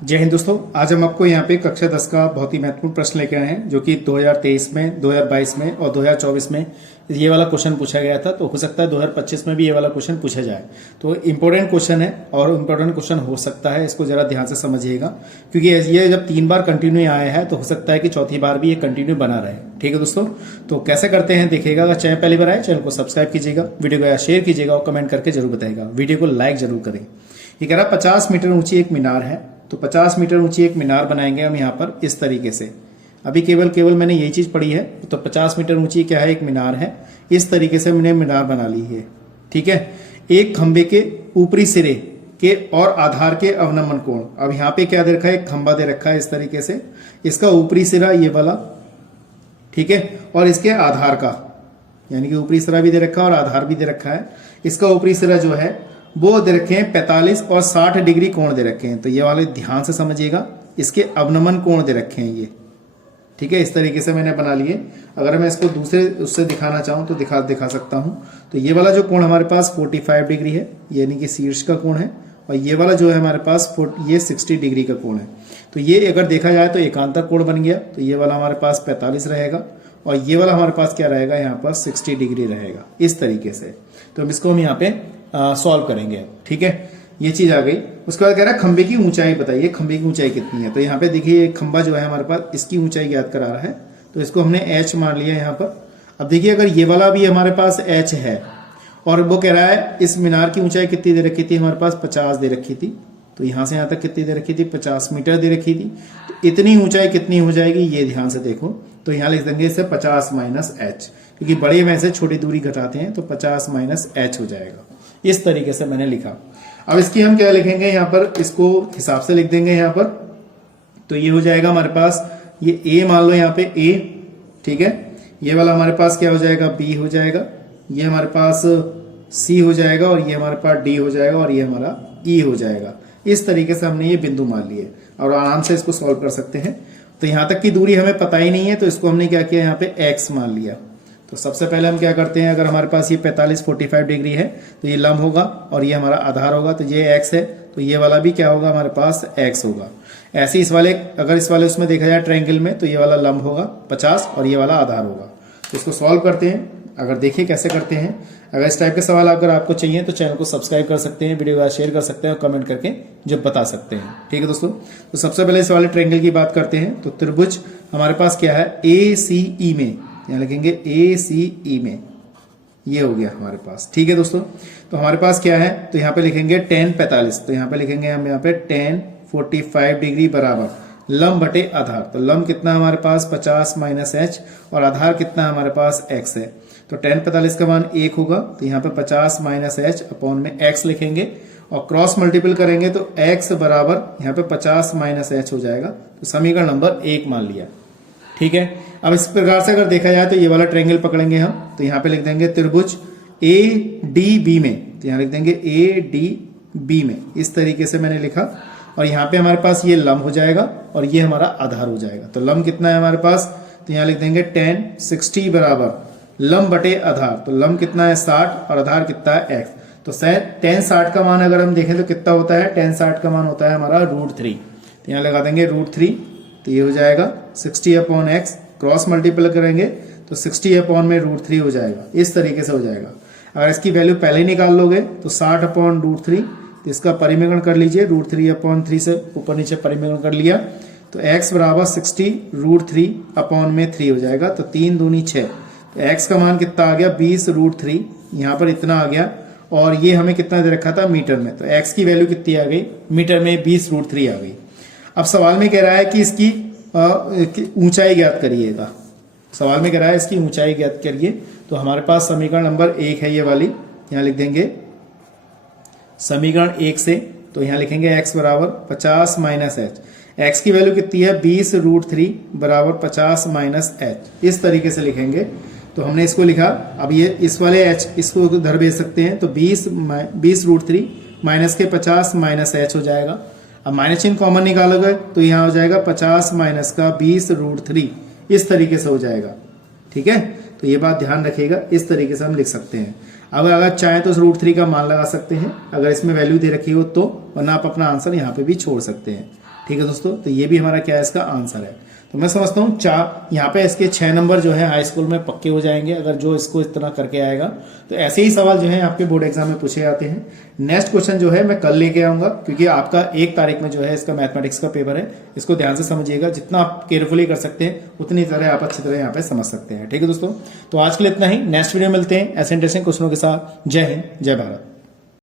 जय हिंद दोस्तों। आज हम आपको यहाँ पे कक्षा 10 का बहुत ही महत्वपूर्ण प्रश्न लेकर आए हैं जो कि 2023 में, 2022 में और 2024 में ये वाला क्वेश्चन पूछा गया था। तो हो सकता है 2025 में भी ये वाला क्वेश्चन पूछा जाए। तो इम्पोर्टेंट क्वेश्चन है और इम्पोर्टेंट क्वेश्चन हो सकता है, इसको जरा ध्यान से समझिएगा क्योंकि ये जब 3 बार कंटिन्यू आया है तो हो सकता है कि चौथी बार भी ये कंटिन्यू बना रहे। ठीक है दोस्तों, तो कैसे करते हैं देखिएगा। अगर चैनल पहली बार आए चैनल को सब्सक्राइब कीजिएगा, वीडियो को शेयर कीजिएगा और कमेंट करके जरूर बताइएगा। वीडियो को लाइक जरूर करें। ये कह रहा 50 मीटर ऊंची एक मीनार है, तो 50 मीटर ऊंची एक मीनार बनाएंगे हम यहाँ पर इस तरीके से। अभी केवल मैंने यही चीज पढ़ी है। तो 50 मीटर ऊंची क्या है, एक मीनार है। इस तरीके से मैंने मीनार बना ली है। ठीक है, एक खंबे के ऊपरी सिरे के और आधार के अवनमन कोण। अब यहाँ पे क्या दे रखा है, एक खंबा दे रखा है इस तरीके से। इसका ऊपरी सिरा ये वाला, ठीक है, और इसके आधार का, यानी कि ऊपरी सिरा भी दे रखा है और आधार भी दे रखा है। इसका ऊपरी सिरा जो है वो दे रखे हैं 45 और 60 डिग्री कोण दे रखे हैं। तो ये वाले ध्यान से समझिएगा, इसके अवनमन कोण दे रखे हैं ये। ठीक है, इस तरीके से मैंने बना लिए। अगर मैं इसको दूसरे उससे दिखाना चाहूं तो दिखा सकता हूं। तो ये वाला जो कोण हमारे पास 45 डिग्री है, यानी कि शीर्ष का कोण है, और ये वाला जो है हमारे पास ये 60 डिग्री का कोण है। तो ये अगर देखा जाए तो एकांतर कोण बन गया। तो ये वाला हमारे पास 45 रहेगा और ये वाला हमारे पास क्या रहेगा, यहाँ पर 60 डिग्री रहेगा इस तरीके से। तो हम इसको हम यहाँ पे सॉल्व करेंगे। ठीक है, ये चीज आ गई। उसके बाद कह रहा है खंबे की ऊंचाई बताइए, खंबे की ऊंचाई कितनी है। तो यहाँ पे देखिए एक खंबा जो है हमारे पास, इसकी ऊंचाई ज्ञात करा रहा है। तो इसको हमने h मान लिया यहाँ पर। अब देखिए अगर ये वाला भी हमारे पास h है और वो कह रहा है इस मीनार की ऊंचाई कितनी दे रखी थी, हमारे पास 50 दे रखी थी। तो यहाँ से यहाँ तक कितनी दे रखी थी, 50 मीटर दे रखी थी। तो इतनी ऊंचाई कितनी हो जाएगी, ये ध्यान से देखो। तो यहाँ लिख देंगे इसे 50 माइनस h, क्योंकि बड़े में से छोटी दूरी घटाते हैं। तो 50 माइनस h हो जाएगा। इस तरीके से मैंने लिखा। अब इसकी हम क्या लिखेंगे यहाँ पर, इसको हिसाब से लिख देंगे यहाँ पर। तो ये हो जाएगा हमारे पास, ये a मान लो यहाँ पे a, ठीक है। ये वाला हमारे पास क्या हो जाएगा, b हो जाएगा। ये हमारे पास c हो जाएगा और ये हमारे पास d हो जाएगा और ये हमारा e हो जाएगा। इस तरीके से हमने ये बिंदु मान लिए और आराम से इसको सॉल्व कर सकते हैं। तो यहाँ तक की दूरी हमें पता ही नहीं है, तो इसको हमने क्या किया, यहाँ पे x मान लिया। तो सबसे पहले हम क्या करते हैं, अगर हमारे पास ये 45 डिग्री है तो ये लंब होगा और ये हमारा आधार होगा। तो ये x है, तो ये वाला भी क्या होगा, हमारे पास x होगा। ऐसे इस वाले, अगर इस वाले उसमें देखा जाए ट्रायंगल में, तो ये वाला लंब होगा 50 और ये वाला आधार होगा। तो इसको सॉल्व करते हैं। अगर देखिए कैसे करते हैं। अगर इस टाइप के सवाल अगर आपको चाहिए तो चैनल को सब्सक्राइब कर सकते हैं, वीडियो को शेयर कर सकते हैं और कमेंट करके जो बता सकते हैं। ठीक है दोस्तों, तो सबसे पहले इस वाले ट्रायंगल की बात करते हैं। तो त्रिभुज हमारे पास क्या है, ACE में, यहाँ लिखेंगे ACE में, ये हो गया हमारे पास। ठीक है दोस्तों, तो हमारे पास क्या है, तो यहाँ पे लिखेंगे tan 45। तो यहाँ पे लिखेंगे हम यहाँ पे tan 45 डिग्री बराबर लंब बटे आधार। तो लंब कितना हमारे पास 50 माइनस h और आधार कितना हमारे पास x है। तो tan 45 का मान 1 होगा। तो यहाँ पे 50 माइनस h अपॉन में x लिखेंगे और क्रॉस मल्टीपल करेंगे तो x बराबर यहाँ पे 50 माइनस h हो जाएगा। तो समीकरण नंबर 1 मान लिया। ठीक है, अब इस प्रकार से अगर देखा जाए तो ये वाला ट्रायंगल पकड़ेंगे हम। तो यहाँ पे लिख देंगे त्रिभुज ADB में। तो यहाँ लिख देंगे ADB में, इस तरीके से मैंने लिखा। और यहाँ पे हमारे पास ये लंब हो जाएगा और ये हमारा आधार हो जाएगा। तो लंब कितना है हमारे पास, तो यहाँ लिख देंगे tan 60 बराबर लंब बटे आधार। तो लंब कितना है 60 और आधार कितना है x। तो tan 60 का मान अगर हम देखें तो कितना होता है, tan 60 का मान होता है हमारा √3। तो यहाँ लगा देंगे √3। तो ये हो जाएगा 60 अपॉन x, क्रॉस मल्टीपल करेंगे तो 60 अपॉन में √3 हो जाएगा। इस तरीके से हो जाएगा। अगर इसकी वैल्यू पहले ही निकाल लोगे तो 60 अपॉन √3, तो इसका परिमेयकरण कर लीजिए। √3 अपॉन 3 से ऊपर नीचे परिमेयकरण कर लिया तो x बराबर 60 √3 अपॉन में 3 हो जाएगा। तो 3 दूनी 6। तो x का मान कितना आ गया, 20 √3, यहाँ पर इतना आ गया। और ये हमें कितना दे रखा था, मीटर में। तो x की वैल्यू कितनी आ गई, मीटर में 20 √3 आ गई। अब सवाल में कह रहा है कि इसकी ऊंचाई ज्ञात करिएगा। सवाल में कह रहा है इसकी ऊंचाई ज्ञात करिए। तो हमारे पास समीकरण नंबर 1 है ये वाली, यहाँ लिख देंगे समीकरण 1 से। तो यहाँ लिखेंगे x बराबर 50 माइनस h। x की वैल्यू कितनी है, 20 √3 बराबर 50 माइनस h। इस तरीके से लिखेंगे। तो हमने इसको लिखा। अब ये इस वाले h इसको उधर भेज सकते हैं। तो 20 √3 माइनस के 50 माइनस h हो जाएगा। अब माइनस चिन्ह कॉमन निकालोगे तो यहाँ हो जाएगा 50 माइनस का 20 √3, इस तरीके से हो जाएगा। ठीक है, तो ये बात ध्यान रखिएगा, इस तरीके से हम लिख सकते हैं। अगर चाहें तो √3 का मान लगा सकते हैं अगर इसमें वैल्यू दे रखी हो तो, वरना आप अपना आंसर यहाँ पे भी छोड़ सकते हैं। ठीक है दोस्तों, तो ये भी हमारा क्या है, इसका आंसर है। तो मैं समझता हूँ यहाँ पे इसके 6 नंबर जो है हाई स्कूल में पक्के हो जाएंगे अगर जो इसको इस तरह करके आएगा। तो ऐसे ही सवाल जो है आपके बोर्ड एग्जाम में पूछे जाते हैं। नेक्स्ट क्वेश्चन जो है मैं कल लेके आऊंगा, क्योंकि आपका 1 तारीख में जो है इसका मैथमेटिक्स का पेपर है। इसको ध्यान से समझिएगा, जितना आप केयरफुली कर सकते हैं उतनी तरह आप अच्छी तरह यहाँ पे समझ सकते हैं। ठीक है दोस्तों, तो आज के लिए इतना ही। नेक्स्ट वीडियो मिलते हैं ऐसे इंटरेस्टिंग क्वेश्चनों के साथ। जय हिंद, जय भारत।